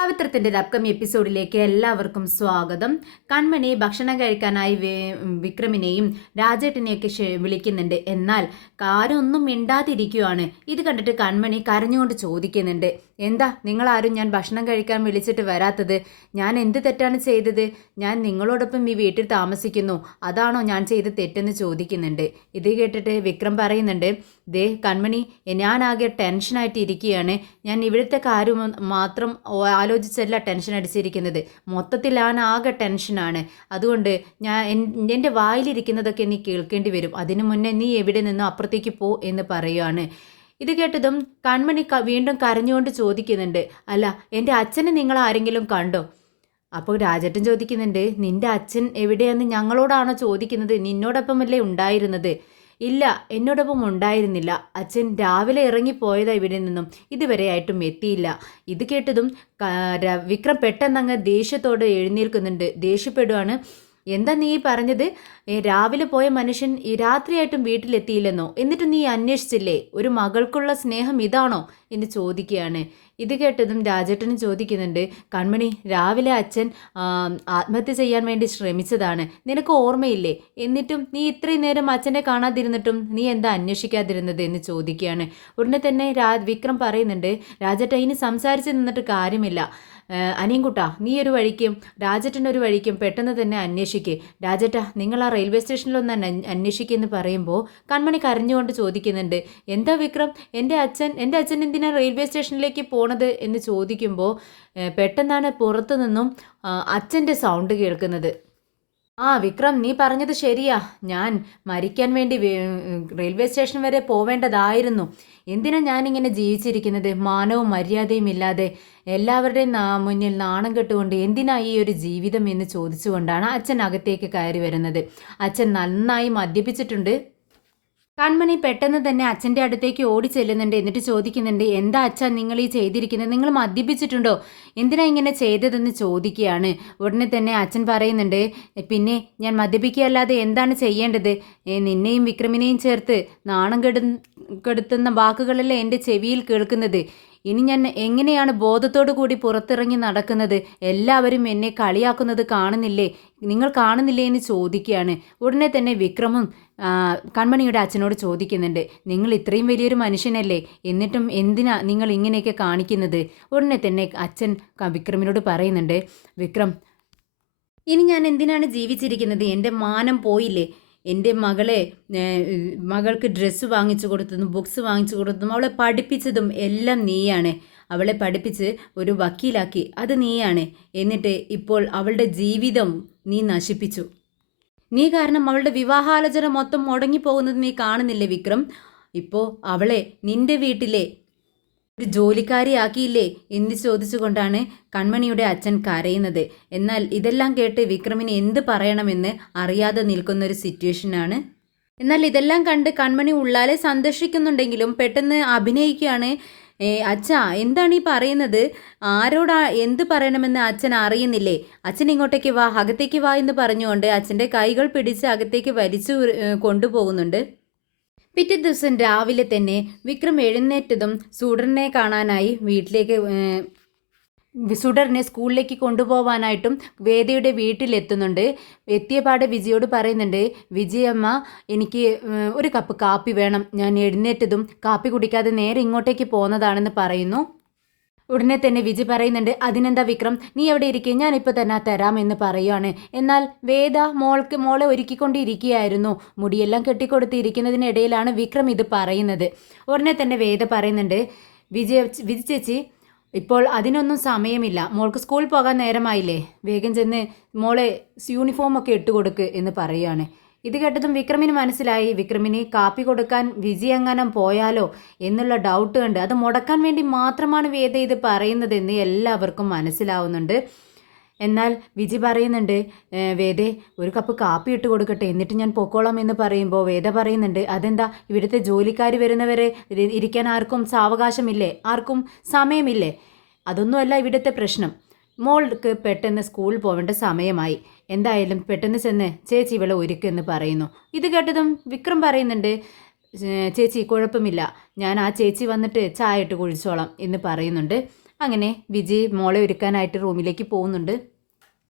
പവിത്രത്തിൻ്റെ upcoming എപ്പിസോഡിലേക്ക് എല്ലാവർക്കും സ്വാഗതം. കൺമണി ഭക്ഷണം കഴിക്കാനായി വിക്രമിനെയും രാജേട്ടനെയൊക്കെ വിളിക്കുന്നുണ്ട്. എന്നാൽ ആരൊന്നും മിണ്ടാതിരിക്കുവാണ്. ഇത് കണ്ടിട്ട് കൺമണി കരഞ്ഞുകൊണ്ട് ചോദിക്കുന്നുണ്ട്, എന്താ നിങ്ങളാരും ഞാൻ ഭക്ഷണം കഴിക്കാൻ വിളിച്ചിട്ട് വരാത്തത്? ഞാൻ എന്ത് തെറ്റാണ് ചെയ്തത്? ഞാൻ നിങ്ങളോടൊപ്പം ഈ വീട്ടിൽ താമസിക്കുന്നു, അതാണോ ഞാൻ ചെയ്ത തെറ്റെന്ന് ചോദിക്കുന്നുണ്ട്. ഇത് കേട്ടിട്ട് വിക്രം പറയുന്നുണ്ട്, ദേ കൺമണി, ഞാനാകെ ടെൻഷനായിട്ട് ഇരിക്കുകയാണ്. ഞാൻ ഇവിടുത്തെ കാര്യം മാത്രം ആലോചിച്ചല്ല ടെൻഷൻ അടിച്ചിരിക്കുന്നത്, മൊത്തത്തിൽ ഞാൻ ആകെ ടെൻഷനാണ്. അതുകൊണ്ട് എൻ്റെ വായിലിരിക്കുന്നതൊക്കെ നീ കേൾക്കേണ്ടി വരും. അതിനു മുന്നേ നീ എവിടെ നിന്നോ അപ്പുറത്തേക്ക് പോ എന്ന് പറയുകയാണ്. ഇത് കേട്ടതും കൺമണി വീണ്ടും കരഞ്ഞുകൊണ്ട് ചോദിക്കുന്നുണ്ട്, അല്ല എൻ്റെ അച്ഛനെ നിങ്ങൾ ആരെങ്കിലും കണ്ടോ? അപ്പോൾ രാജേട്ടൻ ചോദിക്കുന്നുണ്ട്, നിന്റെ അച്ഛൻ എവിടെയെന്ന് ഞങ്ങളോടാണോ ചോദിക്കുന്നത്? നിന്നോടൊപ്പമല്ലേ ഉണ്ടായിരുന്നത്? ഇല്ല, എന്നോടൊപ്പം ഉണ്ടായിരുന്നില്ല. അച്ഛൻ രാവിലെ ഇറങ്ങിപ്പോയതാ ഇവിടെ നിന്നും, ഇതുവരെയായിട്ടും എത്തിയില്ല. ഇത് കേട്ടതും വിക്രം പെട്ടെന്നങ്ങ് ദേഷ്യത്തോട് എഴുന്നേൽക്കുന്നുണ്ട്, ദേഷ്യപ്പെടുവാണ്. എന്താ നീ പറഞ്ഞത്? രാവിലെ പോയ മനുഷ്യൻ ഈ രാത്രിയായിട്ടും വീട്ടിലെത്തിയില്ലെന്നോ? എന്നിട്ട് നീ അന്വേഷിച്ചില്ലേ? ഒരു മകൾക്കുള്ള സ്നേഹം ഇതാണോ എന്ന് ചോദിക്കുകയാണ്. ഇത് കേട്ടതും രാജേട്ടനും ചോദിക്കുന്നുണ്ട്, കൺമണി, രാവിലെ അച്ഛൻ ആത്മഹത്യ ചെയ്യാൻ വേണ്ടി ശ്രമിച്ചതാണ്, നിനക്ക് ഓർമ്മയില്ലേ? എന്നിട്ടും നീ ഇത്രയും നേരം അച്ഛനെ കാണാതിരുന്നിട്ടും നീ എന്താ അന്വേഷിക്കാതിരുന്നത് എന്ന് ചോദിക്കുകയാണ്. ഉടനെ തന്നെ വിക്രം പറയുന്നുണ്ട്, രാജേട്ട ഇനി സംസാരിച്ച് നിന്നിട്ട് കാര്യമില്ല. അനിയൻകുട്ടാ, നീ ഒരു വഴിക്കും രാജേട്ടനൊരു വഴിക്കും പെട്ടെന്ന് തന്നെ അന്വേഷിക്കുക. രാജേട്ട, നിങ്ങൾ ആ റെയിൽവേ സ്റ്റേഷനിലൊന്ന് അന്വേഷിക്കുമെന്ന് പറയുമ്പോൾ കൺമണി കരഞ്ഞുകൊണ്ട് ചോദിക്കുന്നുണ്ട്, എന്താ വിക്രം, എൻ്റെ അച്ഛൻ എന്തിനാ റെയിൽവേ സ്റ്റേഷനിലേക്ക് പോണത് എന്ന് ചോദിക്കുമ്പോൾ പെട്ടെന്നാണ് പുറത്തു നിന്നും അച്ഛൻ്റെ സൗണ്ട് കേൾക്കുന്നത്. വിക്രം, നീ പറഞ്ഞത് ശരിയാ. ഞാൻ മരിക്കാൻ വേണ്ടി റെയിൽവേ സ്റ്റേഷൻ വരെ പോവേണ്ടതായിരുന്നു. എന്തിനാ ഞാനിങ്ങനെ ജീവിച്ചിരിക്കുന്നത്? മാനവും മര്യാദയും ഇല്ലാതെ എല്ലാവരുടെയും മുന്നിൽ നാണം കെട്ടുകൊണ്ട് എന്തിനാ ഈ ഒരു ജീവിതം എന്ന് ചോദിച്ചുകൊണ്ടാണ് അച്ഛൻ അകത്തേക്ക് കയറി വരുന്നത്. അച്ഛൻ നന്നായി മദ്യപിച്ചിട്ടുണ്ട്. കൺമണി പെട്ടെന്ന് തന്നെ അച്ഛൻ്റെ അടുത്തേക്ക് ഓടി ചെല്ലുന്നുണ്ട്. എന്നിട്ട് ചോദിക്കുന്നുണ്ട്, എന്താ അച്ഛാ നിങ്ങൾ ഈ ചെയ്തിരിക്കുന്നത്? നിങ്ങൾ മദ്യപിച്ചിട്ടുണ്ടോ? എന്തിനാ ഇങ്ങനെ ചെയ്തതെന്ന് ചോദിക്കുകയാണ്. ഉടനെ തന്നെ അച്ഛൻ പറയുന്നുണ്ട്, പിന്നെ ഞാൻ മദ്യപിക്കുകയല്ലാതെ എന്താണ് ചെയ്യേണ്ടത്? നിന്നെയും വിക്രമിനെയും ചേർത്ത് നാണം കെടുത്തുന്ന വാക്കുകളല്ലേ എൻ്റെ ചെവിയിൽ കേൾക്കുന്നത്. ഇനി ഞാൻ എങ്ങനെയാണ് ബോധത്തോടു കൂടി പുറത്തിറങ്ങി നടക്കുന്നത്? എല്ലാവരും എന്നെ കളിയാക്കുന്നത് കാണുന്നില്ലേ? നിങ്ങൾ കാണുന്നില്ലേ എന്ന് ചോദിക്കുകയാണ്. ഉടനെ തന്നെ വിക്രമും കൺമണിയുടെ അച്ഛനോട് ചോദിക്കുന്നുണ്ട്, നിങ്ങൾ ഇത്രയും വലിയൊരു മനുഷ്യനല്ലേ, എന്നിട്ടും എന്തിനാ നിങ്ങൾ ഇങ്ങനെയൊക്കെ കാണിക്കുന്നത്? ഉടനെ തന്നെ അച്ഛൻ വിക്രമിനോട് പറയുന്നുണ്ട്, വിക്രം, ഇനി ഞാൻ എന്തിനാണ് ജീവിച്ചിരിക്കുന്നത്? എൻ്റെ മാനം പോയില്ലേ? എൻ്റെ മകൾക്ക് ഡ്രസ്സ് വാങ്ങിച്ചു കൊടുത്തതും ബുക്സ് വാങ്ങിച്ചു കൊടുത്തതും അവളെ പഠിപ്പിച്ചതും എല്ലാം നീയാണ്. അവളെ പഠിപ്പിച്ച് ഒരു വക്കീലാക്കി, അത് നീയാണ്. എന്നിട്ട് ഇപ്പോൾ അവളുടെ ജീവിതം നീ നശിപ്പിച്ചു. നീ കാരണം അവളുടെ വിവാഹാലോചന മൊത്തം മുടങ്ങിപ്പോകുന്നത് നീ കാണുന്നില്ലേ വിക്രം? ഇപ്പോൾ അവളെ നിന്റെ വീട്ടിലെ ഒരു ജോലിക്കാരിയാക്കിയില്ലേ എന്ന് ചോദിച്ചുകൊണ്ടാണ് കൺമണിയുടെ അച്ഛൻ കരയുന്നത്. എന്നാൽ ഇതെല്ലാം കേട്ട് വിക്രമിന് എന്ത് പറയണമെന്ന് അറിയാതെ നിൽക്കുന്നൊരു സിറ്റുവേഷനാണ്. എന്നാൽ ഇതെല്ലാം കണ്ട് കൺമണി ഉള്ളാലെ സന്തോഷിക്കുന്നുണ്ടെങ്കിലും പെട്ടെന്ന് അഭിനയിക്കുകയാണ്. അച്ഛാ, എന്താണ് ഈ പറയുന്നത്? ആരോടാ എന്ത് പറയണമെന്ന് അച്ഛൻ അറിയുന്നില്ലേ? അച്ഛൻ ഇങ്ങോട്ടേക്ക് വാ, അകത്തേക്ക് വാ എന്ന് പറഞ്ഞുകൊണ്ട് അച്ഛൻ്റെ കൈകൾ പിടിച്ച് അകത്തേക്ക് വലിച്ചു കൊണ്ടുപോകുന്നുണ്ട്. പിറ്റേ ദിവസം രാവിലെ തന്നെ വിക്രം എഴുന്നേറ്റതും സുഡറിനെ കാണാനായി വീട്ടിലേക്ക് സുഡറിനെ സ്കൂളിലേക്ക് കൊണ്ടുപോകാനായിട്ടും വേദയുടെ വീട്ടിലെത്തുന്നുണ്ട്. എത്തിയപാട് വിജയോട് പറയുന്നുണ്ട്, വിജയമ്മ, എനിക്ക് ഒരു കപ്പ് കാപ്പി വേണം. ഞാൻ എഴുന്നേറ്റതും കാപ്പി കുടിക്കാതെ നേരെ ഇങ്ങോട്ടേക്ക് പോകുന്നതാണെന്ന് പറയുന്നു. ഉടനെ തന്നെ വിജി പറയുന്നുണ്ട്, അതിനെന്താ വിക്രം, നീ എവിടെ ഇരിക്കുക, ഞാനിപ്പോൾ തന്നെ തരാമെന്ന് പറയുകയാണ്. എന്നാൽ വേദ മോളെ ഒരുക്കിക്കൊണ്ടിരിക്കുകയായിരുന്നു. മുടിയെല്ലാം കെട്ടിക്കൊടുത്തിരിക്കുന്നതിനിടയിലാണ് വിക്രം ഇത് പറയുന്നത്. ഉടനെ തന്നെ വേദ പറയുന്നുണ്ട്, വിജി ചേച്ചി, ഇപ്പോൾ അതിനൊന്നും സമയമില്ല. മോൾക്ക് സ്കൂളിൽ പോകാൻ നേരമായില്ലേ, വേഗം ചെന്ന് മോളെ യൂണിഫോമൊക്കെ ഇട്ടുകൊടുക്ക് എന്ന് പറയുകയാണ്. ഇത് കേട്ടതും വിക്രമിന് മനസ്സിലായി, വിക്രമിന് കാപ്പി കൊടുക്കാൻ വിജയങ്ങാനം പോയാലോ എന്നുള്ള ഡൗട്ട് ഉണ്ട്. അത് മുടക്കാൻ വേണ്ടി മാത്രമാണ് വേദ ഇത് പറയുന്നതെന്ന് എല്ലാവർക്കും മനസ്സിലാവുന്നുണ്ട്. എന്നാൽ വിജി പറയുന്നുണ്ട്, വേദേ, ഒരു കപ്പ് കാപ്പി ഇട്ട് കൊടുക്കട്ടെ, എന്നിട്ട് ഞാൻ പൊക്കോളാം എന്ന് പറയുമ്പോൾ വേദ പറയുന്നുണ്ട്, അതെന്താ, ഇവിടുത്തെ ജോലിക്കാർ വരുന്നവരെ ഇരിക്കാൻ ആർക്കും സാവകാശമില്ലേ? ആർക്കും സമയമില്ലേ? അതൊന്നുമല്ല ഇവിടുത്തെ പ്രശ്നം. മോൾക്ക് പെട്ടെന്ന് സ്കൂളിൽ പോവേണ്ട സമയമായി. എന്തായാലും പെട്ടെന്ന് ചെന്ന് ചേച്ചി ഇവളെ ഒരുക്കെന്ന് പറയുന്നു. ഇത് കേട്ടതും വിക്രം പറയുന്നുണ്ട്, ചേച്ചി കുഴപ്പമില്ല, ഞാൻ ആ ചേച്ചി വന്നിട്ട് ചായ ഇട്ട് കുഴിച്ചോളാം എന്ന് പറയുന്നുണ്ട്. അങ്ങനെ വിജി മോളെ ഒരുക്കാനായിട്ട് റൂമിലേക്ക് പോകുന്നുണ്ട്.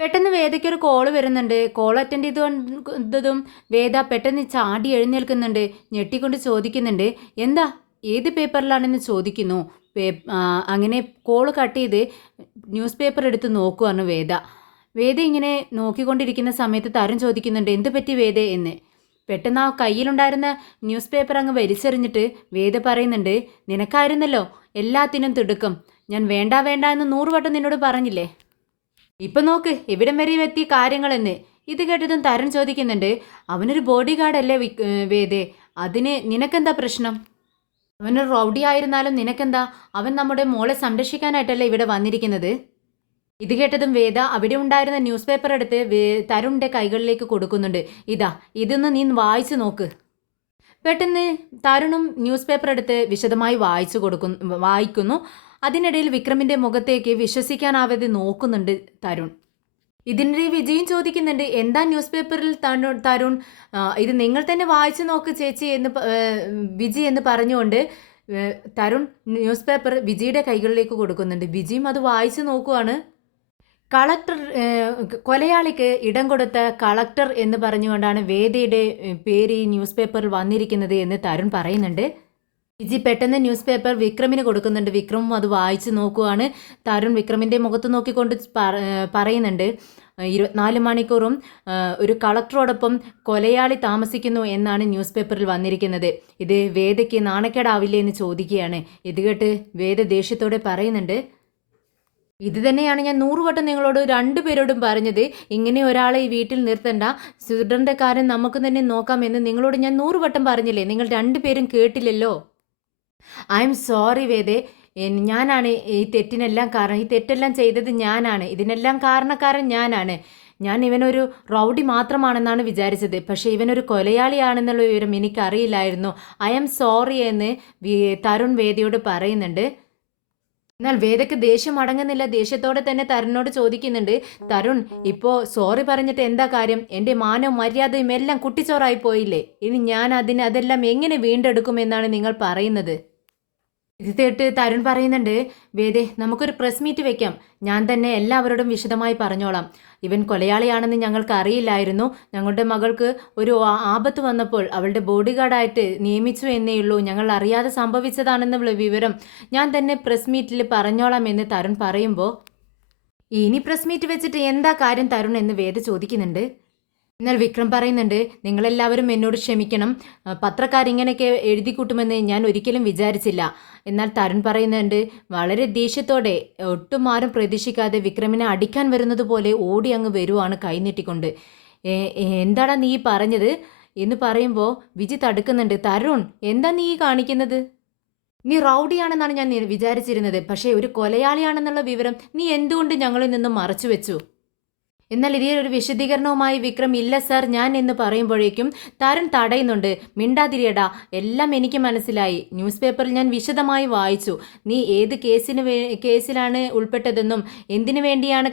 പെട്ടെന്ന് വേദയ്ക്ക് ഒരു കോള് വരുന്നുണ്ട്. കോൾ അറ്റൻഡ് ചെയ്തതും വേദ പെട്ടെന്ന് ചാടി എഴുന്നേൽക്കുന്നുണ്ട്. ഞെട്ടിക്കൊണ്ട് ചോദിക്കുന്നുണ്ട്, എന്താ, ഏത് പേപ്പറിലാണെന്ന് ചോദിക്കുന്നു. അങ്ങനെ കോള് കട്ട് ചെയ്ത് ന്യൂസ് പേപ്പർ എടുത്ത് നോക്കുവാണ് വേദ. വേദ ഇങ്ങനെ നോക്കിക്കൊണ്ടിരിക്കുന്ന സമയത്ത് തരുൺ ചോദിക്കുന്നുണ്ട്, എന്ത് പറ്റി വേദ എന്ന്. പെട്ടെന്ന് ആ കയ്യിലുണ്ടായിരുന്ന ന്യൂസ് പേപ്പർ അങ്ങ് വലിച്ചെറിഞ്ഞിട്ട് വേദ പറയുന്നുണ്ട്, നിനക്കായിരുന്നല്ലോ എല്ലാത്തിനും തിടുക്കം. ഞാൻ വേണ്ട വേണ്ട എന്ന് 100 വട്ടം നിന്നോട് പറഞ്ഞില്ലേ. ഇപ്പം നോക്ക് എവിടം വരെ എത്തിയ കാര്യങ്ങളെന്ന്. ഇത് കേട്ടതും തരുൺ ചോദിക്കുന്നുണ്ട്, അവനൊരു ബോഡി ഗാർഡല്ലേ വേദേ, അതിന് നിനക്കെന്താ പ്രശ്നം? അവനൊരു റൗഡി ആയിരുന്നാലും നിനക്കെന്താ? അവൻ നമ്മുടെ മോളെ സംരക്ഷിക്കാനായിട്ടല്ലേ ഇവിടെ വന്നിരിക്കുന്നത്. ഇത് കേട്ടതും വേദ അവിടെ ഉണ്ടായിരുന്ന ന്യൂസ് പേപ്പർ എടുത്ത് തരുണിൻ്റെ കൈകളിലേക്ക് കൊടുക്കുന്നുണ്ട്. ഇതാ, ഇതൊന്ന് നീ വായിച്ചു നോക്ക്. പെട്ടെന്ന് തരുണും ന്യൂസ് പേപ്പർ എടുത്ത് വിശദമായി വായിക്കുന്നു. അതിനിടയിൽ വിക്രമിൻ്റെ മുഖത്തേക്ക് വിശ്വസിക്കാനാവാതെ നോക്കുന്നുണ്ട് തരുൺ. ഇതിനിടെ വിജയും ചോദിക്കുന്നുണ്ട്, എന്താ ന്യൂസ് പേപ്പറിൽ തരുൺ, ഇത് നിങ്ങൾ തന്നെ വായിച്ചു നോക്ക് ചേച്ചി എന്ന് വിജി എന്ന് പറഞ്ഞുകൊണ്ട് തരുൺ ന്യൂസ് പേപ്പർ വിജിയുടെ കൈകളിലേക്ക് കൊടുക്കുന്നുണ്ട്. വിജിയും അത് വായിച്ചു നോക്കുവാണ്. കളക്ടർ, കൊലയാളിക്ക് ഇടം കൊടുത്ത കളക്ടർ എന്ന് പറഞ്ഞുകൊണ്ടാണ് വേദയുടെ പേര് ഈ ന്യൂസ് പേപ്പറിൽ വന്നിരിക്കുന്നത് എന്ന് തരുൺ പറയുന്നുണ്ട്. വിജി പെട്ടെന്ന് ന്യൂസ് പേപ്പർ വിക്രമിന് കൊടുക്കുന്നുണ്ട്. വിക്രമും അത് വായിച്ച് നോക്കുവാണ്. തരുൺ വിക്രമിൻ്റെ മുഖത്ത് നോക്കിക്കൊണ്ട് പറയുന്നുണ്ട്, 24 മണിക്കൂറും ഒരു കളക്ടറോടൊപ്പം കൊലയാളി താമസിക്കുന്നു എന്നാണ് ന്യൂസ് പേപ്പറിൽ വന്നിരിക്കുന്നത്. ഇത് വേദയ്ക്ക് നാണക്കേടാവില്ലേ എന്ന് ചോദിക്കുകയാണ്. ഇത് കേട്ട് വേദ ദേഷ്യത്തോടെ പറയുന്നുണ്ട്, ഇത് തന്നെയാണ് ഞാൻ 100 വട്ടം നിങ്ങളോട് 2 പേരോടും പറഞ്ഞത്. ഇങ്ങനെ ഒരാളെ ഈ വീട്ടിൽ നിർത്തണ്ട, സുഡറിൻ്റെ കാര്യം നമുക്ക് തന്നെ നോക്കാമെന്ന് നിങ്ങളോട് ഞാൻ 100 വട്ടം പറഞ്ഞില്ലേ, നിങ്ങൾ 2 പേരും കേട്ടില്ലല്ലോ. ഐ എം സോറി വേദേ, ഞാനാണ് ഈ തെറ്റിനെല്ലാം കാരണം. ഈ തെറ്റെല്ലാം ചെയ്തത് ഞാനാണ്. ഇതിനെല്ലാം കാരണക്കാരൻ ഞാനാണ്. ഞാൻ ഇവനൊരു റൗഡി മാത്രമാണെന്നാണ് വിചാരിച്ചത്. പക്ഷേ ഇവനൊരു കൊലയാളിയാണെന്നുള്ള വിവരം എനിക്കറിയില്ലായിരുന്നു. ഐ എം സോറി എന്ന് തരുൺ വേദയോട് പറയുന്നുണ്ട്. എന്നാൽ വേദയ്ക്ക് ദേഷ്യം അടങ്ങുന്നില്ല. ദേഷ്യത്തോടെ തന്നെ തരുണിനോട് ചോദിക്കുന്നുണ്ട്, തരുൺ ഇപ്പോൾ സോറി പറഞ്ഞിട്ട് എന്താ കാര്യം? എൻ്റെ മാനവും മര്യാദയും എല്ലാം കുട്ടിച്ചോറായി പോയില്ലേ? ഇനി ഞാൻ അതെല്ലാം എങ്ങനെ വീണ്ടെടുക്കുമെന്നാണ് നിങ്ങൾ പറയുന്നത്? ഇത് കേട്ട് തരുൺ പറയുന്നുണ്ട്, വേദേ നമുക്കൊരു പ്രസ് മീറ്റ് വെക്കാം. ഞാൻ തന്നെ എല്ലാവരോടും വിശദമായി പറഞ്ഞോളാം. ഇവൻ കൊലയാളിയാണെന്ന് ഞങ്ങൾക്ക് അറിയില്ലായിരുന്നു. ഞങ്ങളുടെ മകൾക്ക് ഒരു ആപത്ത് വന്നപ്പോൾ അവളുടെ ബോഡി ഗാർഡായിട്ട് നിയമിച്ചു എന്നേയുള്ളൂ. ഞങ്ങൾ അറിയാതെ സംഭവിച്ചതാണെന്നുള്ള വിവരം ഞാൻ തന്നെ പ്രസ് മീറ്റിൽ പറഞ്ഞോളാം എന്ന് തരുൺ പറയുമ്പോൾ, ഇനി പ്രസ് മീറ്റ് വെച്ചിട്ട് എന്താ കാര്യം തരുൺ എന്ന് വേദ ചോദിക്കുന്നുണ്ട്. എന്നാൽ വിക്രം പറയുന്നുണ്ട്, നിങ്ങളെല്ലാവരും എന്നോട് ക്ഷമിക്കണം. പത്രക്കാരിങ്ങനെയൊക്കെ എഴുതിക്കൂട്ടുമെന്ന് ഞാൻ ഒരിക്കലും വിചാരിച്ചില്ല. എന്നാൽ തരുൺ പറയുന്നുണ്ട്, വളരെ ദേഷ്യത്തോടെ, ഒട്ടും ആരും പ്രതീക്ഷിക്കാതെ വിക്രമിനെ അടിക്കാൻ വരുന്നത് പോലെ ഓടി അങ്ങ് വരുവാണ് കൈനീട്ടിക്കൊണ്ട്. എന്താടാ നീ പറഞ്ഞത് എന്ന് പറയുമ്പോൾ വിജി തടുക്കുന്നുണ്ട്. തരുൺ, എന്താ നീ കാണിക്കുന്നത്? നീ റൗഡിയാണെന്നാണ് ഞാൻ വിചാരിച്ചിരുന്നത്. പക്ഷേ ഒരു കൊലയാളിയാണെന്നുള്ള വിവരം നീ എന്തുകൊണ്ട് ഞങ്ങളിൽ നിന്നും മറച്ചു വെച്ചു? എന്നാൽ ഇതേ ഒരു വിശദീകരണവുമായി വിക്രം, ഇല്ല സാർ ഞാൻ എന്ന് പറയുമ്പോഴേക്കും തരുൺ തടയുന്നുണ്ട്. മിണ്ടാതിരിയടാ, എല്ലാം എനിക്ക് മനസ്സിലായി. ന്യൂസ് പേപ്പറിൽ ഞാൻ വിശദമായി വായിച്ചു. നീ ഏത് കേസിലാണ് ഉൾപ്പെട്ടതെന്നും എന്തിനു വേണ്ടിയാണ്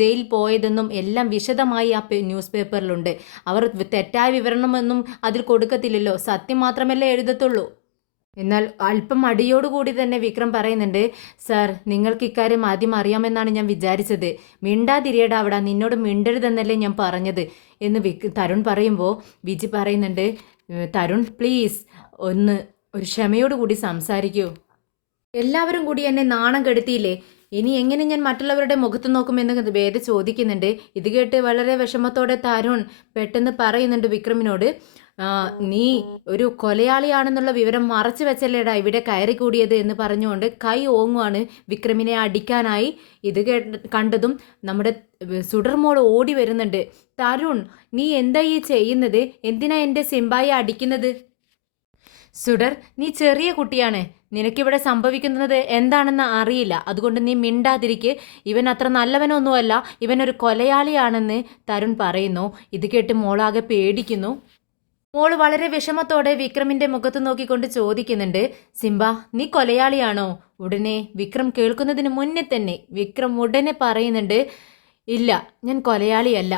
ജയിലിൽ പോയതെന്നും എല്ലാം വിശദമായി ആ ന്യൂസ് പേപ്പറിലുണ്ട്. അവർ തെറ്റായ വിവരണമൊന്നും അതിൽ കൊടുക്കത്തില്ലല്ലോ, സത്യം മാത്രമല്ലേ എഴുതത്തുള്ളൂ. എന്നാൽ അല്പം അടിയോടുകൂടി തന്നെ വിക്രം പറയുന്നുണ്ട്, സാർ നിങ്ങൾക്ക് ഇക്കാര്യം ആദ്യം അറിയാമെന്നാണ് ഞാൻ വിചാരിച്ചത്. മിണ്ടാതിരിയടാ അവിടെ, നിന്നോട് മിണ്ടരുതെന്നല്ലേ ഞാൻ പറഞ്ഞത് എന്ന് തരുൺ പറയുമ്പോൾ വിജി പറയുന്നുണ്ട്, തരുൺ പ്ലീസ് ഒരു ക്ഷമയോടുകൂടി സംസാരിക്കൂ. എല്ലാവരും കൂടി എന്നെ നാണം കെടുത്തിയില്ലേ, ഇനി എങ്ങനെ ഞാൻ മറ്റുള്ളവരുടെ മുഖത്ത് നോക്കുമെന്ന് വേദ ചോദിക്കുന്നുണ്ട്. ഇത് കേട്ട് വളരെ വിഷമത്തോടെ തരുൺ പെട്ടെന്ന് പറയുന്നുണ്ട് വിക്രമിനോട്, നീ ഒരു കൊലയാളിയാണെന്നുള്ള വിവരം മറച്ചു വെച്ചല്ലേടാ ഇവിടെ കയറി കൂടിയത് എന്ന് പറഞ്ഞുകൊണ്ട് കൈ ഓങ്ങുവാണ് വിക്രമിനെ അടിക്കാനായി. ഇത് കണ്ടതും നമ്മുടെ സുഡർമോൾ ഓടി വരുന്നുണ്ട്. തരുൺ, നീ എന്താ ഈ ചെയ്യുന്നത്? എന്തിനാ എൻ്റെ സിംബായെ അടിക്കുന്നത്? സുഡർ, നീ ചെറിയ കുട്ടിയാണ്. നിനക്കിവിടെ സംഭവിക്കുന്നത് എന്താണെന്ന് അറിയില്ല. അതുകൊണ്ട് നീ മിണ്ടാതിരിക്ക്. ഇവൻ അത്ര നല്ലവനൊന്നുമല്ല, ഇവനൊരു കൊലയാളിയാണെന്ന് തരുൺ പറയുന്നു. ഇത് കേട്ട് മോളാകെ പേടിക്കുന്നു. മോള് വളരെ വിഷമത്തോടെ വിക്രമിൻ്റെ മുഖത്ത് നോക്കിക്കൊണ്ട് ചോദിക്കുന്നുണ്ട്, സിംബ നീ കൊലയാളിയാണോ? ഉടനെ വിക്രം കേൾക്കുന്നതിന് മുന്നേ തന്നെ വിക്രം ഉടനെ പറയുന്നുണ്ട്, ഇല്ല ഞാൻ കൊലയാളിയല്ല.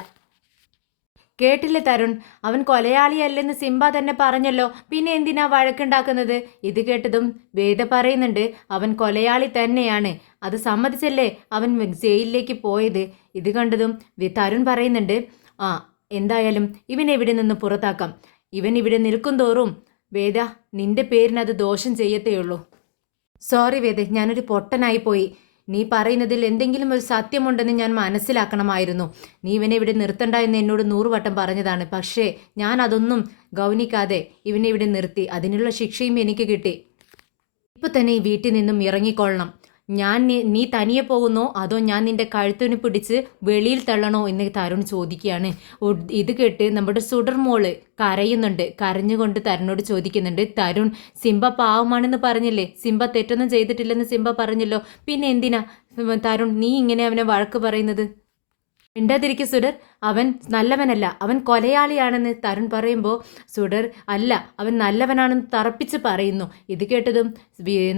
കേട്ടില്ലേ തരുൺ, അവൻ കൊലയാളിയല്ലെന്ന് സിംബ തന്നെ പറഞ്ഞല്ലോ, പിന്നെ എന്തിനാ വഴക്കുണ്ടാക്കുന്നത്? ഇത് കേട്ടതും വേദ പറയുന്നുണ്ട്, അവൻ കൊലയാളി തന്നെയാണ്, അത് സമ്മതിച്ചല്ലേ അവൻ ജയിലിലേക്ക് പോയത്. ഇത് കണ്ടതും തരുൺ പറയുന്നുണ്ട്, ആ എന്തായാലും ഇവനെ ഇവിടെ നിന്ന് പുറത്താക്കാം. ഇവൻ ഇവിടെ നിൽക്കും തോറും വേദ നിന്റെ പേരിന് അത് ദോഷം ചെയ്യത്തേ ഉള്ളൂ. സോറി വേദ, ഞാനൊരു പൊട്ടനായി പോയി. നീ പറയുന്നതിൽ എന്തെങ്കിലും ഒരു സത്യമുണ്ടെന്ന് ഞാൻ മനസ്സിലാക്കണമായിരുന്നു. നീ ഇവനെ ഇവിടെ നിർത്തണ്ട എന്ന് എന്നോട് 100 വട്ടം പറഞ്ഞതാണ്. പക്ഷേ ഞാൻ അതൊന്നും ഗൗനിക്കാതെ ഇവനെ ഇവിടെ നിർത്തി. അതിനുള്ള ശിക്ഷയും എനിക്ക് കിട്ടി. ഇപ്പൊ തന്നെ ഈ വീട്ടിൽ നിന്നും ഇറങ്ങിക്കൊള്ളണം. നീ തനിയെ പോകുന്നോ അതോ ഞാൻ നിന്റെ കഴുത്തിന് പിടിച്ച് വെളിയിൽ തള്ളണോ എന്ന് തരുൺ ചോദിക്കുകയാണ്. ഇത് കേട്ട് നമ്മുടെ സുഡർമോള് കരയുന്നുണ്ട്. കരഞ്ഞുകൊണ്ട് തരുണോട് ചോദിക്കുന്നുണ്ട്, തരുൺ സിംബ പാവമാണെന്ന് പറഞ്ഞില്ലേ, സിംബ തെറ്റൊന്നും ചെയ്തിട്ടില്ലെന്ന് സിംബ പറഞ്ഞല്ലോ, പിന്നെ എന്തിനാ തരുൺ നീ ഇങ്ങനെ അവനെ വഴക്ക് പറയുന്നത്? മിണ്ടാതിരിക്കും സുഡർ, അവൻ നല്ലവനല്ല, അവൻ കൊലയാളിയാണെന്ന് തരുൺ പറയുമ്പോൾ സുഡർ അല്ല, അവൻ നല്ലവനാണെന്ന് തറപ്പിച്ച് പറയുന്നു. ഇത് കേട്ടതും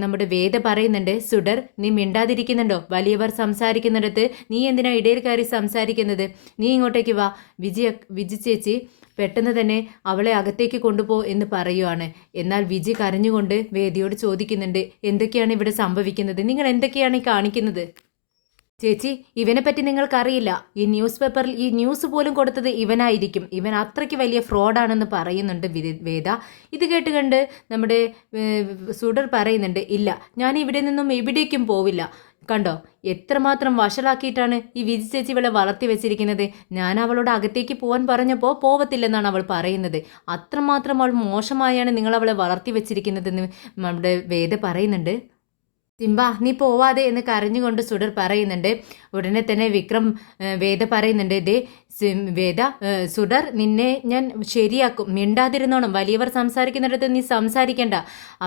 നമ്മുടെ വേദ പറയുന്നുണ്ട്, സുഡർ നീ മിണ്ടാതിരിക്കുന്നുണ്ടോ? വലിയവർ സംസാരിക്കുന്നിടത്ത് നീ എന്തിനാ ഇടയിൽ കയറി സംസാരിക്കുന്നത്? നീ ഇങ്ങോട്ടേക്ക് വാ. വിജി ചേച്ചി പെട്ടെന്ന് തന്നെ അവളെ അകത്തേക്ക് കൊണ്ടുപോ എന്ന് പറയുവാണ്. എന്നാൽ വിജി കരഞ്ഞുകൊണ്ട് വേദിയോട് ചോദിക്കുന്നുണ്ട്, എന്തൊക്കെയാണ് ഇവിടെ സംഭവിക്കുന്നത്? നിങ്ങൾ എന്തൊക്കെയാണ് ഈ കാണിക്കുന്നത്? ചേച്ചി ഇവനെപ്പറ്റി നിങ്ങൾക്കറിയില്ല. ഈ ന്യൂസ് പേപ്പറിൽ ഈ ന്യൂസ് പോലും കൊടുത്തത് ഇവനായിരിക്കും. ഇവൻ അത്രയ്ക്ക് വലിയ ഫ്രോഡാണെന്ന് പറയുന്നുണ്ട് വേദ. ഇത് കേട്ടുകണ്ട് നമ്മുടെ സുഡർ പറയുന്നുണ്ട്, ഇല്ല ഞാൻ ഇവിടെ നിന്നും എവിടേക്കും പോവില്ല. കണ്ടോ എത്രമാത്രം വഷളാക്കിയിട്ടാണ് ഈ വിജി ചേച്ചി ഇവളെ വളർത്തി വെച്ചിരിക്കുന്നത്. ഞാൻ അവളോട് അകത്തേക്ക് പോകാൻ പറഞ്ഞപ്പോൾ പോവത്തില്ലെന്നാണ് അവൾ പറയുന്നത്. അത്രമാത്രം അവൾ മോശമായാണ് നിങ്ങൾ അവളെ വളർത്തി വെച്ചിരിക്കുന്നതെന്ന് നമ്മുടെ വേദ പറയുന്നുണ്ട്. സിംബ നീ പോവാതെ എന്ന് കരഞ്ഞുകൊണ്ട് സുഡർ പറയുന്നുണ്ട്. ഉടനെ തന്നെ വിക്രം വേദ പറയുന്നുണ്ട്, ദേ വേദ സുഡർ നിന്നെ ഞാൻ ശരിയാക്കും, മിണ്ടാതിരുന്നോണം, വലിയവർ സംസാരിക്കുന്നിടത്ത് നീ സംസാരിക്കണ്ട,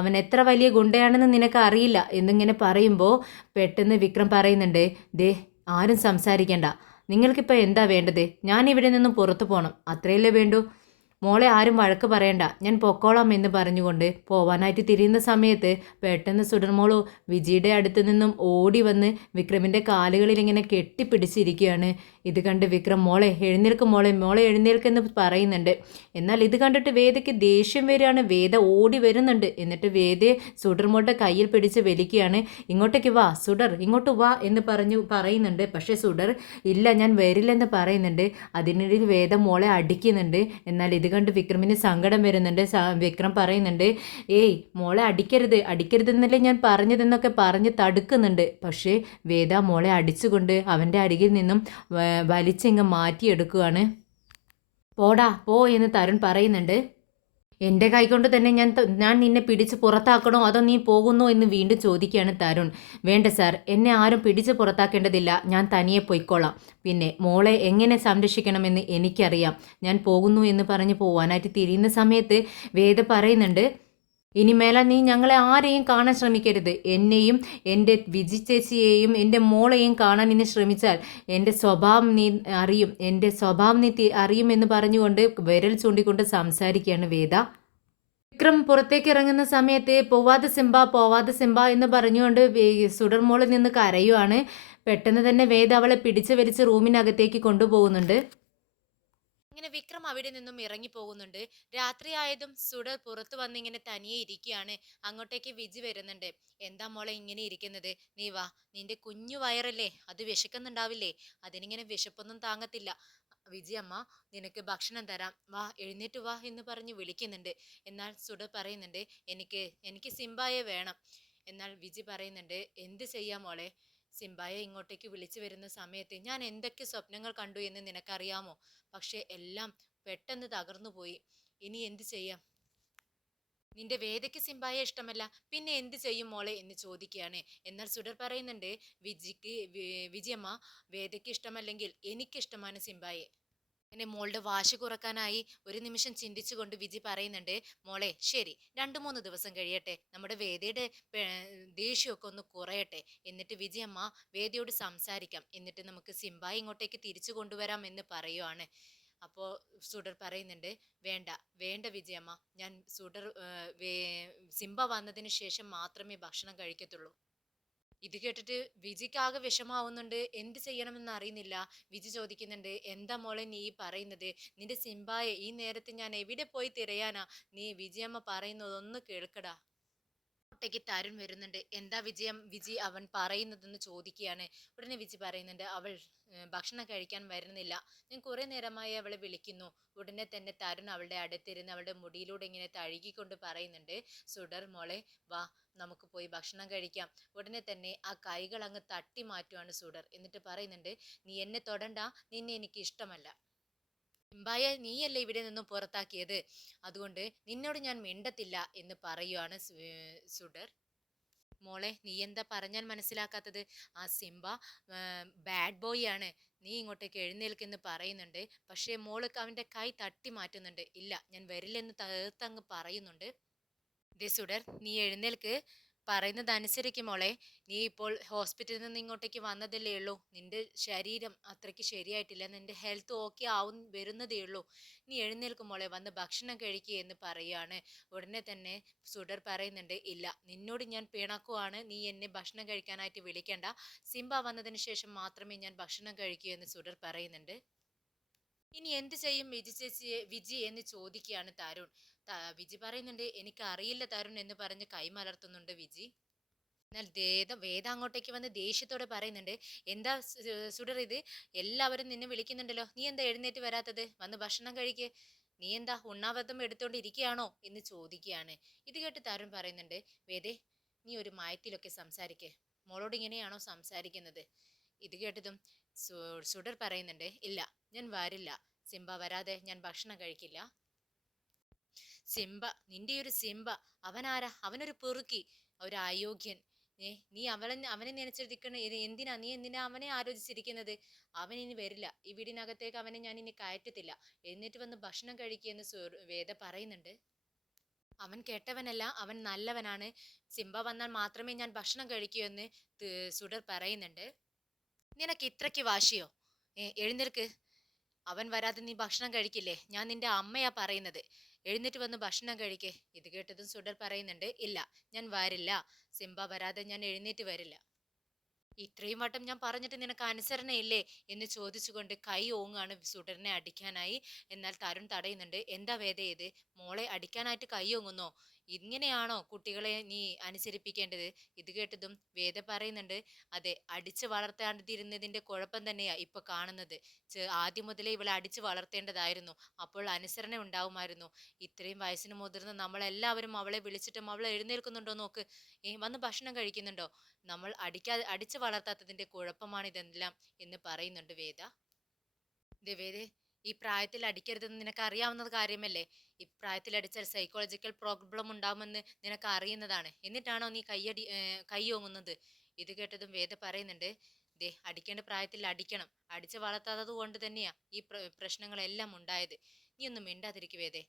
അവൻ എത്ര വലിയ ഗുണ്ടയാണെന്ന് നിനക്ക് അറിയില്ല എന്നിങ്ങനെ പറയുമ്പോൾ പെട്ടെന്ന് വിക്രം പറയുന്നുണ്ട്, ദേ ആരും സംസാരിക്കണ്ട, നിങ്ങൾക്കിപ്പോൾ എന്താ വേണ്ടത്? ഞാൻ ഇവിടെ നിന്നും പുറത്തു പോകണം, അത്രയല്ലേ വേണ്ടൂ. മോളെ ആരും വഴക്ക് പറയണ്ട, ഞാൻ പൊക്കോളാം എന്ന് പറഞ്ഞുകൊണ്ട് പോവാനായിട്ട് തിരിയുന്ന സമയത്ത് പെട്ടെന്ന് സുഡർമോളു വിജിയുടെ അടുത്ത് നിന്നും ഓടി വന്ന് വിക്രമിൻ്റെ കാലുകളിൽ ഇങ്ങനെ കെട്ടിപ്പിടിച്ചിരിക്കുകയാണ്. ഇത് കണ്ട് വിക്രം മോളെ എഴുന്നേൽക്കും, മോളെ എഴുന്നേൽക്കെന്ന് പറയുന്നുണ്ട്. എന്നാൽ ഇത് കണ്ടിട്ട് വേദയ്ക്ക് ദേഷ്യം വരികയാണ്. വേദ ഓടി വരുന്നുണ്ട്. എന്നിട്ട് വേദയെ സുഡർമോളുടെ കയ്യിൽ പിടിച്ച് വലിക്കുകയാണ്. ഇങ്ങോട്ടേക്ക് വാ സുഡർ, ഇങ്ങോട്ട് വാ എന്ന് പറയുന്നുണ്ട്. പക്ഷേ സുഡർ ഇല്ല ഞാൻ വരില്ലെന്ന് പറയുന്നുണ്ട്. അതിനിടയിൽ വേദ മോളെ അടിക്കുന്നുണ്ട്. എന്നാൽ ഇത് കണ്ട് വിക്രമിന് സങ്കടം വരുന്നുണ്ട്. വിക്രം പറയുന്നുണ്ട്, ഏയ് മോളെ അടിക്കരുതെന്നല്ലേ ഞാൻ പറഞ്ഞതെന്നൊക്കെ പറഞ്ഞ് തടുക്കുന്നുണ്ട്. പക്ഷേ വേദ മോളെ അടിച്ചുകൊണ്ട് അവൻ്റെ അരികിൽ നിന്നും വലിച്ചിങ്ങ് മാറ്റിയെടുക്കുകയാണ്. പോടാ പോ എന്ന് തരുൺ പറയുന്നുണ്ട്. എൻ്റെ കൈകൊണ്ട് തന്നെ ഞാൻ നിന്നെ പിടിച്ച് പുറത്താക്കണോ അതോ നീ പോകുന്നോ എന്ന് വീണ്ടും ചോദിക്കുകയാണ് തരുൺ. വേണ്ട സാർ, എന്നെ ആരും പിടിച്ച് പുറത്താക്കേണ്ടതില്ല, ഞാൻ തനിയെ പൊയ്ക്കോളാം. പിന്നെ മോളെ എങ്ങനെ സംരക്ഷിക്കണമെന്ന് എനിക്കറിയാം, ഞാൻ പോകുന്നു എന്ന് പറഞ്ഞ് പോവാനായിട്ട് തിരിയുന്ന സമയത്ത് വേദ പറയുന്നുണ്ട്, ഇനിമേല നീ ഞങ്ങളെ ആരെയും കാണാൻ ശ്രമിക്കരുത്. എന്നെയും എൻ്റെ വിജി ചേച്ചിയെയും എൻ്റെ മോളെയും കാണാൻ ഇനി ശ്രമിച്ചാൽ എൻ്റെ സ്വഭാവം നീ അറിയും, അറിയും എന്ന് പറഞ്ഞുകൊണ്ട് വിരൽ ചൂണ്ടിക്കൊണ്ട് സംസാരിക്കുകയാണ് വേദ. വിക്രം പുറത്തേക്ക് ഇറങ്ങുന്ന സമയത്ത് പോവാതെ സിംബ എന്ന് പറഞ്ഞുകൊണ്ട് സുഡർമോളിൽ നിന്ന് കരയുവാണ്. പെട്ടെന്ന് തന്നെ വേദ അവളെ പിടിച്ചു വലിച്ച് റൂമിനകത്തേക്ക് കൊണ്ടുപോകുന്നുണ്ട്. ഇങ്ങനെ വിക്രം അവിടെ നിന്നും ഇറങ്ങി പോകുന്നുണ്ട്. രാത്രിയായതും സുഡർ പുറത്തു വന്നിങ്ങനെ തനിയെ ഇരിക്കുകയാണ്. അങ്ങോട്ടേക്ക് വിജി വരുന്നുണ്ട്. എന്താ മോളെ ഇങ്ങനെ ഇരിക്കുന്നത്? നീ വാ, നിന്റെ കുഞ്ഞു വയറല്ലേ, അത് വിശക്കുന്നുണ്ടാവില്ലേ? അതിനിങ്ങനെ വിശപ്പൊന്നും താങ്ങത്തില്ല. വിജി അമ്മ നിനക്ക് ഭക്ഷണം തരാം, വാ എഴുന്നേറ്റ് വാ എന്ന് പറഞ്ഞ് വിളിക്കുന്നുണ്ട്. എന്നാൽ സുഡർ പറയുന്നുണ്ട്, എനിക്ക് സിംബായെ വേണം. എന്നാൽ വിജി പറയുന്നുണ്ട്, എന്ത് ചെയ്യാം മോളെ, സിംബായെ ഇങ്ങോട്ടേക്ക് വിളിച്ചു വരുന്ന സമയത്ത് ഞാൻ എന്തൊക്കെ സ്വപ്നങ്ങൾ കണ്ടു എന്ന് നിനക്കറിയാമോ? പക്ഷെ എല്ലാം പെട്ടെന്ന് തകർന്നുപോയി. ഇനി എന്ത് ചെയ്യാം? നിന്റെ വേദയ്ക്ക് സിംബായെ ഇഷ്ടമല്ല, പിന്നെ എന്ത് ചെയ്യും മോളെ എന്ന് ചോദിക്കുകയാണ്. എന്നാൽ സുഡർ പറയുന്നുണ്ട്, വിജയമ്മ വേദയ്ക്ക് ഇഷ്ടമല്ലെങ്കിൽ എനിക്കിഷ്ടമാണ് സിംബായെ. എന്നെ മോളുടെ വാശി കുറക്കാനായി ഒരു നിമിഷം ചിന്തിച്ചുകൊണ്ട് വിജി പറയുന്നുണ്ട്, മോളെ ശരി 2-3 ദിവസം കഴിയട്ടെ, നമ്മുടെ വേദയുടെ ദേഷ്യമൊക്കെ ഒന്ന് കുറയട്ടെ, എന്നിട്ട് വിജയമ്മ വേദയോട് സംസാരിക്കാം, എന്നിട്ട് നമുക്ക് സിംബായി ഇങ്ങോട്ടേക്ക് തിരിച്ചു കൊണ്ടുവരാം എന്ന് പറയുവാണ്. അപ്പോൾ സുഡർ പറയുന്നുണ്ട്, വേണ്ട വേണ്ട വിജയമ്മ, ഞാൻ സിംബ വന്നതിന് ശേഷം മാത്രമേ ഭക്ഷണം കഴിക്കത്തുള്ളൂ. ഇത് കേട്ടിട്ട് വിജിക്ക് ആകെ വിഷമാവുന്നുണ്ട്. എന്ത് ചെയ്യണമെന്ന് അറിയുന്നില്ല. വിജി ചോദിക്കുന്നുണ്ട്, എന്താ മോളെ നീ പറയുന്നത്? നിന്റെ സിംബായെ ഈ നേരത്ത് ഞാൻ എവിടെ പോയി തിരയാനാ? നീ വിജിയമ്മ പറയുന്നത് ഒന്ന് കേൾക്കടാ. ഒട്ടേക്ക് തരുൺ വരുന്നുണ്ട്. എന്താ വിജി അവൻ പറയുന്നതെന്ന് ചോദിക്കുകയാണ്. ഉടനെ വിജി പറയുന്നുണ്ട്, അവൾ ഭക്ഷണം കഴിക്കാൻ വരുന്നില്ല. ഞാൻ കുറെ നേരമായി അവളെ വിളിക്കുന്നു. ഉടനെ തന്നെ തരുൺ അവളുടെ അടുത്തിരുന്ന് അവളുടെ മുടിയിലൂടെ ഇങ്ങനെ തഴുകിക്കൊണ്ട് പറയുന്നുണ്ട്, സുഡർ മോളെ വാ, നമുക്ക് പോയി ഭക്ഷണം കഴിക്കാം. ഉടനെ തന്നെ ആ കൈകൾ അങ്ങ് തട്ടി മാറ്റുവാണ് സുഡർ. എന്നിട്ട് പറയുന്നുണ്ട്, നീ എന്നെ തൊടണ്ട, നിന്നെ എനിക്ക് ഇഷ്ടമല്ല. ഇമ്പായെ നീയല്ലേ ഇവിടെ നിന്നും പുറത്താക്കിയത്, അതുകൊണ്ട് നിന്നോട് ഞാൻ മിണ്ടത്തില്ല എന്ന് പറയുവാണ് സുഡർ. മോളെ നീ എന്താ പറഞ്ഞാൽ മനസ്സിലാക്കാത്തത്? ആ സിംബ ബാഡ് ബോയ് ആണ്, നീ ഇങ്ങോട്ടേക്ക് എഴുന്നേൽക്കെന്ന് പറയുന്നുണ്ട്. പക്ഷേ മോൾക്ക് അവന്റെ കൈ തട്ടി മാറ്റുന്നുണ്ട്. ഇല്ല, ഞാൻ വരില്ലെന്ന് തേർത്തങ്ങ് പറയുന്നുണ്ട്. ദേ സുഡർ, നീ എഴുന്നേൽക്ക്, പറയുന്നത് അനുസരിക്കും മോളെ. നീ ഇപ്പോൾ ഹോസ്പിറ്റലിൽ നിന്ന് ഇങ്ങോട്ടേക്ക് വന്നതല്ലേ ഉള്ളൂ. നിന്റെ ശരീരം അത്രയ്ക്ക് ശരിയായിട്ടില്ല, നിന്റെ ഹെൽത്ത് ഓക്കെ ആവും വരുന്നതേ ഉള്ളൂ. നീ എഴുന്നേൽക്കും മോളെ, വന്ന് ഭക്ഷണം കഴിക്കുക എന്ന് പറയാണ്. ഉടനെ തന്നെ സുഡർ പറയുന്നുണ്ട്, ഇല്ല, നിന്നോട് ഞാൻ പിണക്കുവാണ്, നീ എന്നെ ഭക്ഷണം കഴിക്കാനായിട്ട് വിളിക്കണ്ട. സിംബ വന്നതിന് ശേഷം മാത്രമേ ഞാൻ ഭക്ഷണം കഴിക്കൂ എന്ന് സുഡർ പറയുന്നുണ്ട്. ഇനി എന്ത് ചെയ്യും വിജി എന്ന് ചോദിക്കുകയാണ് തരുൺ. വിജി പറയുന്നുണ്ട്, എനിക്ക് അറിയില്ല തരുൺ എന്ന് പറഞ്ഞ് കൈമലർത്തുന്നുണ്ട് വിജി. എന്നാൽ വേദ അങ്ങോട്ടേക്ക് വന്ന് ദേഷ്യത്തോടെ പറയുന്നുണ്ട്, എന്താ സുഡർ ഇത്? എല്ലാവരും നിന്നെ വിളിക്കുന്നുണ്ടല്ലോ, നീ എന്താ എഴുന്നേറ്റ് വരാത്തത്? വന്ന് ഭക്ഷണം കഴിക്ക്. നീ എന്താ ഉണ്ണാവൃതം എടുത്തോണ്ട് ഇരിക്കുകയാണോ എന്ന് ചോദിക്കുകയാണ്. ഇത് കേട്ട് തരുൺ പറയുന്നുണ്ട്, വേദേ, നീ ഒരു മയത്തിലൊക്കെ സംസാരിക്കേ, മോളോട് ഇങ്ങനെയാണോ സംസാരിക്കുന്നത്? ഇത് കേട്ടതും സുഡർ പറയുന്നുണ്ട്, ഇല്ല, ഞാൻ വരില്ല. സിംബ വരാതെ ഞാൻ ഭക്ഷണം കഴിക്കില്ല. സിംബ, നിന്റെ ഒരു സിംബ, അവനാരാ? അവനൊരു പെറുക്കി, ഒരു അയോഗ്യൻ. നീ അവനെ നനച്ചിരിക്കണ എന്തിനാ അവനെ ആലോചിച്ചിരിക്കുന്നത്? അവൻ ഇനി വരില്ല, ഈ വീടിനകത്തേക്ക് അവനെ ഞാൻ ഇനി കയറ്റത്തില്ല. എന്നിട്ട് വന്ന് ഭക്ഷണം കഴിക്കുകയെന്ന് വേദ പറയുന്നുണ്ട്. അവൻ കെട്ടവനല്ല, അവൻ നല്ലവനാണ്. സിംബ വന്നാൽ മാത്രമേ ഞാൻ ഭക്ഷണം കഴിക്കൂ എന്ന് സുഡർ പറയുന്നുണ്ട്. നിനക്ക് ഇത്രയ്ക്ക് വാശിയോ? എഴുന്നേൽക്ക്, അവൻ വരാതെ നീ ഭക്ഷണം കഴിക്കില്ലേ? ഞാൻ നിന്റെ അമ്മയാ പറയുന്നത്, എഴുന്നേറ്റ് വന്ന് ഭക്ഷണം കഴിക്കേ. ഇത് കേട്ടതും സുഡർ പറയുന്നുണ്ട്, ഇല്ല, ഞാൻ വരില്ല. സിംബ വരാതെ ഞാൻ എഴുന്നേറ്റ് വരില്ല. ഇത്രയും വട്ടം ഞാൻ പറഞ്ഞിട്ട് നിനക്ക് അനുസരണയില്ലേ എന്ന് ചോദിച്ചുകൊണ്ട് കൈ ഓങ്ങാണ് സുഡറിനെ അടിക്കാനായി. എന്നാൽ തരുൺ തടയുന്നുണ്ട്. എന്താ വേദ ഇത്? മോളെ അടിക്കാനായിട്ട് കൈ ഓങ്ങുന്നോ? ഇങ്ങനെയാണോ കുട്ടികളെ നീ അനുസരിപ്പിക്കേണ്ടത്? ഇത് കേട്ടതും വേദ പറയുന്നുണ്ട്, അതെ, അടിച്ചു വളർത്താണ്ടിരുന്നതിന്റെ കുഴപ്പം തന്നെയാ ഇപ്പൊ കാണുന്നത്. ആദ്യം മുതലേ ഇവളെ അടിച്ചു വളർത്തേണ്ടതായിരുന്നു, അപ്പോൾ അനുസരണ ഉണ്ടാവുമായിരുന്നു. ഇത്രയും വയസ്സിന് മുതിർന്ന നമ്മളെല്ലാവരും അവളെ വിളിച്ചിട്ടും അവൾ എഴുന്നേൽക്കുന്നുണ്ടോ നോക്ക്. വന്ന് ഭക്ഷണം കഴിക്കുന്നുണ്ടോ? നമ്മൾ അടിച്ചു വളർത്താത്തതിന്റെ കുഴപ്പമാണ് ഇതെല്ലാം എന്ന് പറയുന്നുണ്ട് വേദ. വേദ, ഈ പ്രായത്തിൽ അടിക്കരുതെന്ന് നിനക്ക് അറിയാവുന്ന കാര്യമല്ലേ? ഈ പ്രായത്തിൽ അടിച്ചാൽ സൈക്കോളജിക്കൽ പ്രോബ്ലം ഉണ്ടാവുമെന്ന് നിനക്ക് അറിയുന്നതാണ്. എന്നിട്ടാണോ നീ കൈ ഓങ്ങുന്നത്? ഇത് കേട്ടതും വേദ പറയുന്നുണ്ട്, അടിക്കേണ്ട പ്രായത്തിൽ അടിക്കണം. അടിച്ചു വളർത്താത്തത് കൊണ്ട് തന്നെയാ ഈ പ്രശ്നങ്ങളെല്ലാം ഉണ്ടായത്. നീ ഒന്നും മിണ്ടാതിരിക്കു വേദേ.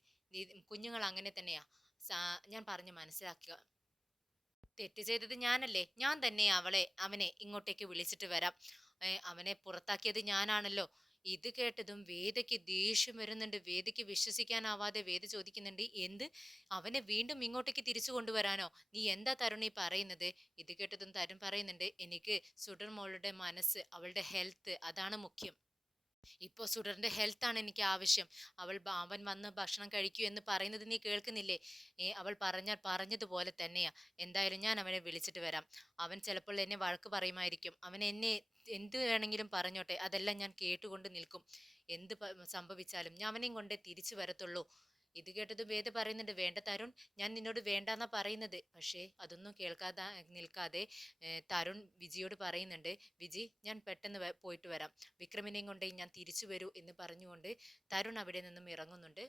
കുഞ്ഞുങ്ങൾ അങ്ങനെ തന്നെയാ. ഞാൻ പറഞ്ഞു മനസ്സിലാക്കുക. തെറ്റ് ചെയ്തത് ഞാനല്ലേ? ഞാൻ തന്നെ അവനെ ഇങ്ങോട്ടേക്ക് വിളിച്ചിട്ട് വരാം. അവനെ പുറത്താക്കിയത് ഞാനാണല്ലോ. ഇത് കേട്ടതും വേദയ്ക്ക് ദേഷ്യം വരുന്നുണ്ട്. വേദയ്ക്ക് വിശ്വസിക്കാനാവാതെ വേദ ചോദിക്കുന്നുണ്ട്, എന്ത്? അവനെ വീണ്ടും ഇങ്ങോട്ടേക്ക് തിരിച്ചു കൊണ്ടുവരാനോ? നീ എന്താ തരുണി പറയുന്നത്? ഇത് കേട്ടതും തരുൺ പറയുന്നുണ്ട്, എനിക്ക് സുഡർ മോളുടെ മനസ്സ്, അവളുടെ ഹെൽത്ത്, അതാണ് മുഖ്യം. ഇപ്പോൾ സുഡറിന്റെ ഹെൽത്താണ് എനിക്ക് ആവശ്യം. അവൻ വന്ന് ഭക്ഷണം കഴിക്കൂ എന്ന് പറയുന്നത് നീ കേൾക്കുന്നില്ലേ? അവൾ പറഞ്ഞതുപോലെ തന്നെയാ. എന്തായാലും ഞാൻ അവനെ വിളിച്ചിട്ട് വരാം. അവൻ ചിലപ്പോൾ എന്നെ വഴക്ക് പറയുമായിരിക്കും. അവൻ എന്നെ എന്ത് വേണമെങ്കിലും പറഞ്ഞോട്ടെ, അതെല്ലാം ഞാൻ കേട്ടുകൊണ്ട് നിൽക്കും. എന്ത് സംഭവിച്ചാലും ഞാൻ അവനെയും കൊണ്ടേ തിരിച്ചു വരത്തുള്ളൂ. ഇത് കേട്ടത് വേദ പറയുന്നുണ്ട്, വേണ്ട തരുൺ, ഞാൻ നിന്നോട് വേണ്ടാന്നാ പറയുന്നത്. പക്ഷേ അതൊന്നും കേൾക്കാതെ നിൽക്കാതെ തരുൺ വിജിയോട് പറയുന്നുണ്ട്, വിജി, ഞാൻ പെട്ടെന്ന് പോയിട്ട് വരാം, വിക്രമിനെയും കൊണ്ടേ ഞാൻ തിരിച്ചു വരൂ എന്ന് പറഞ്ഞുകൊണ്ട് തരുൺ അവിടെ നിന്നും ഇറങ്ങുന്നുണ്ട്.